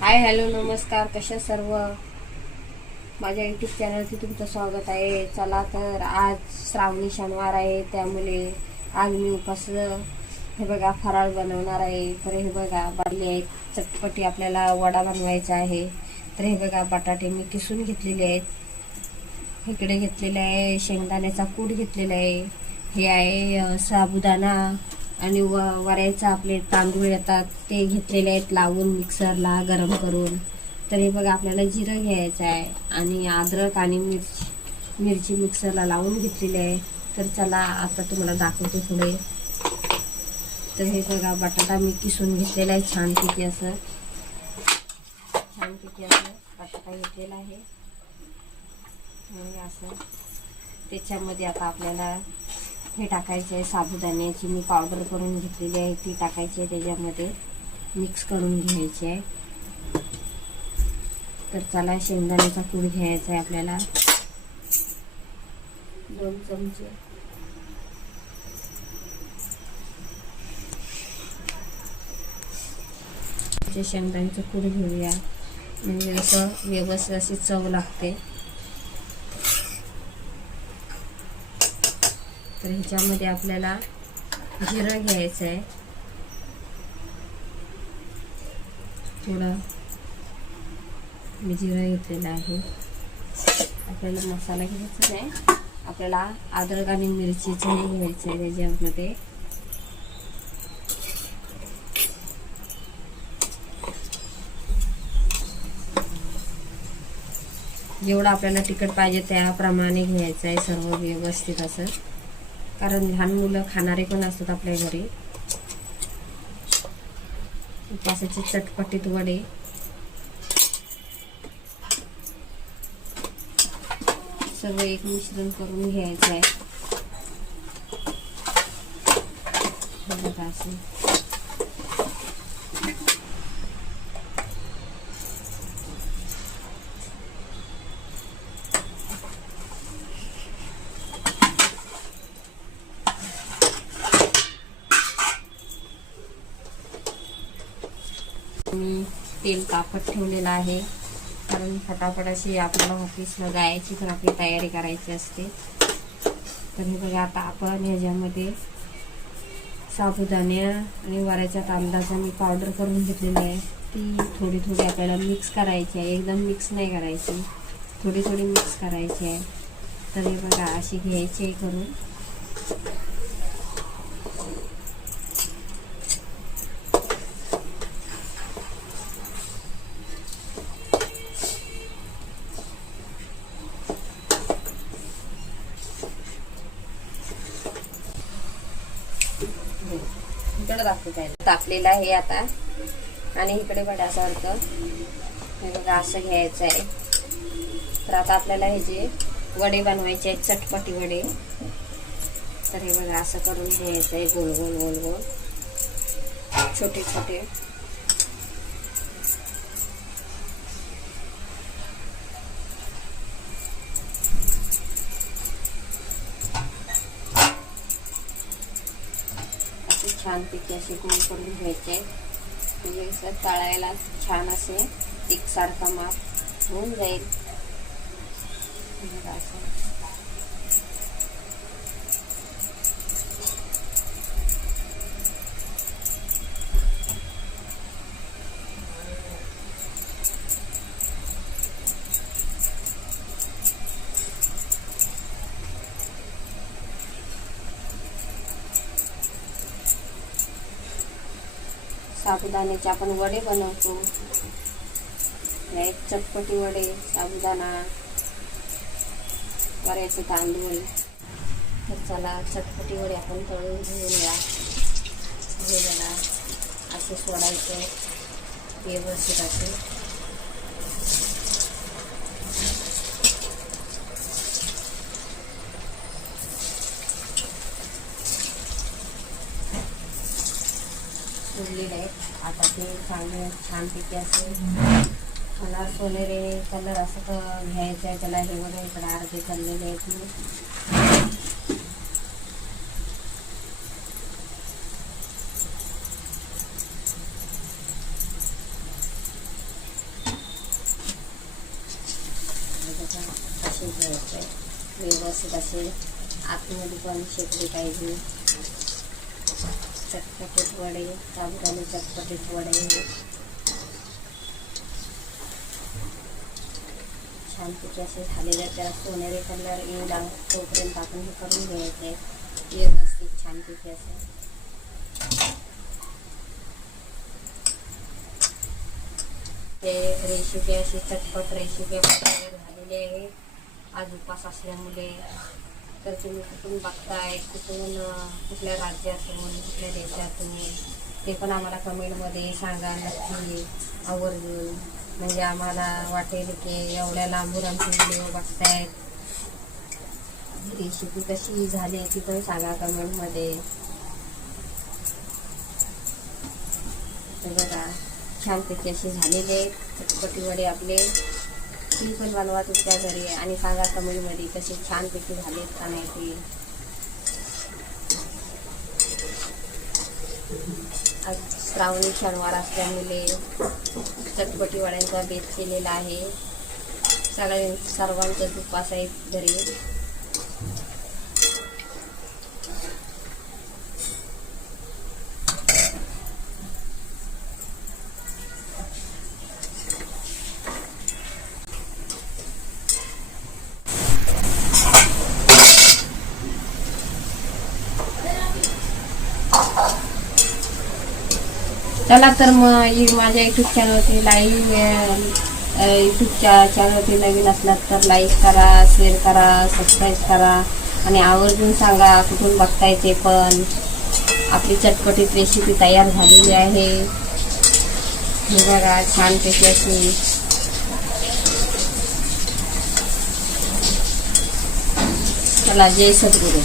Hi hello नमस्कार कशा सर्व? माझ्या यूट्यूब चॅनलची तुमचं स्वागत आहे. चला तर आज श्रावणी शनिवार आहे त्यामुळे आज मी उपास हे बघा फराळ बनवणार आहे. तर हे बघा बाटली आहे चटपटी आपल्याला वडा बनवायचा आहे. तर हे बघा बटाटे मी किसून घेतलेले आहेत. इकडे घेतलेले आहे शेंगदाण्याचा कूट घेतलेला आहे. हे आहे साबुदाणा आणि व वऱ्याचा आपले तांदूळ येतात ते घेतलेले आहेत लावून मिक्सरला गरम करून. तर हे बघा आपल्याला जिरं घ्यायचं आहे आणि अद्रक आणि मिरची मिरची मिक्सरला लावून घेतलेली आहे. तर चला आता तुम्हाला दाखवते पुढे. तर हे बघा बटाटा मी किसून घेतलेला आहे छानपैकी असं. छानपैकी असं बटाटा घेतलेला आहे. असं. त्याच्यामध्ये आता आपल्याला हे टाकायचे आहे साबुदाण्याची मी पावडर करून घेतलेली आहे ती टाकायची आहे त्याच्यामध्ये. मिक्स करून घ्यायची आहे. तर चला शेंगदाण्याचा कूड घ्यायचा आहे आपल्याला. दोन चमचे. म्हणजे शेंगदाण्याचं कूड घेऊया. म्हणजे असं व्यवस्थित अशी चव लागते. तर ह्याच्यामध्ये आपल्याला जिरं घ्यायचं आहे थोडं मी जिरं घेतलेलं आहे. आपल्याला मसाला घ्यायचा नाही आपल्याला अद्रक आणि मिरचीचं हे घ्यायचं आहे त्याच्यामध्ये. जेवढं आपल्याला तिखट पाहिजे त्याप्रमाणे घ्यायचं आहे सर्व व्यवस्थित असं. कारण लहान मुलं खाणारे पण असतात आपल्या घरी. उपासाचे चटपटीत वडे. सर्व एक मिश्रण करून घ्यायचं आहे बघा असं. मी तेल तापत ठेवलेलं आहे. कारण फटाफट अशी आपल्याला ऑफिसला जायची तर आपली तयारी करायची असते. तर मी बघा आता आपण ह्याच्यामध्ये साबुदाण्या आणि वऱ्याच्या तांदळाचा मी पावडर करून घेतलेली आहे. ती थोडी थोडी आपल्याला मिक्स करायची आहे. एकदम मिक्स नाही करायची. थोडी थोडी मिक्स करायची आहे. तर हे बघा अशी घ्यायची आहे करून. इकडे दाखवता येईल तापलेलं आहे आता. आणि इकडे बड्यासारखं हे बघा असं घ्यायचं आहे. तर आता आपल्याला हे जे वडे बनवायचे आहेत चटपटी वडे तर हे बघा असं करून घ्यायचं आहे गोल गोल गोल गोल. छोटे छोटे. छानपैकी असे गोल करून घ्यायचे. म्हणजे असं तळायला छान असे एकसारखा माप होऊन जाईल. असं साबुदाण्याचे आपण वडे बनवतो. एक चटपटी वडे साबुदाणा वऱ्याचे तांदूळ. तर चला चटपटी वडे आपण तळून घेऊया. हे बघा असे सोडायचे. व्यवस्थित असेल सोडलेले आहेत. आता ते चांगले छानपैकी असे मला सोनेरे कलर असं घ्यायचं आहे त्याला हे बघा इकडे अर्धे करलेले आहेत मी. असे व्यवस्थित असे आतमध्ये पण शेकले पाहिजे. चटपटीत वडे साबुदाणे चटपटीत वडे. छानपैकी असे झालेले त्या सोनेरी कलर येऊ लाग तोपर्यंत आपण हे करून घ्यायचे. व्यवस्थित छानपैकी असं. ते रेसिपी अशी चटपट रेसिपी झालेली आहे. आज उपास असल्यामुळे तर तुम्ही कुठून बघताय कुठून कुठल्या राज्यातून कुठल्या देशातून? ते पण आम्हाला कमेंटमध्ये सांगा नक्की आवर्जून. म्हणजे आम्हाला वाटेल की एवढ्या लांबून आमचे व्हिडिओ बघतायत. रेसिपी कशी झाली ती पण सांगा कमेंटमध्ये. बघा छानपैकी असे झालेले आहेत. चटपटीवडे आपले. तुम्ही पण बनवा तुमच्या घरी आणि सांगा कमेंटमध्ये कसे छानपैकी झालेत का नाही ते. आज श्रावणी शनिवार असल्यामुळे चटपटीवाड्यांचा बेत केलेला आहे. सगळ्या सर्वांचाच उपास आहेत घरी. चला तर मग ही माझ्या युट्यूब चॅनलवरती लाईव्ह युट्यूबच्या चॅनलवरती नवीन असलात तर लाईक करा शेअर करा सबस्क्राईब करा. आणि आवर्जून सांगा कुठून बघताय ते पण. आपली चटपटीत रेसिपी तयार झालेली आहे. हे बघा छानपैकी अशी. चला जय सद्गुरू.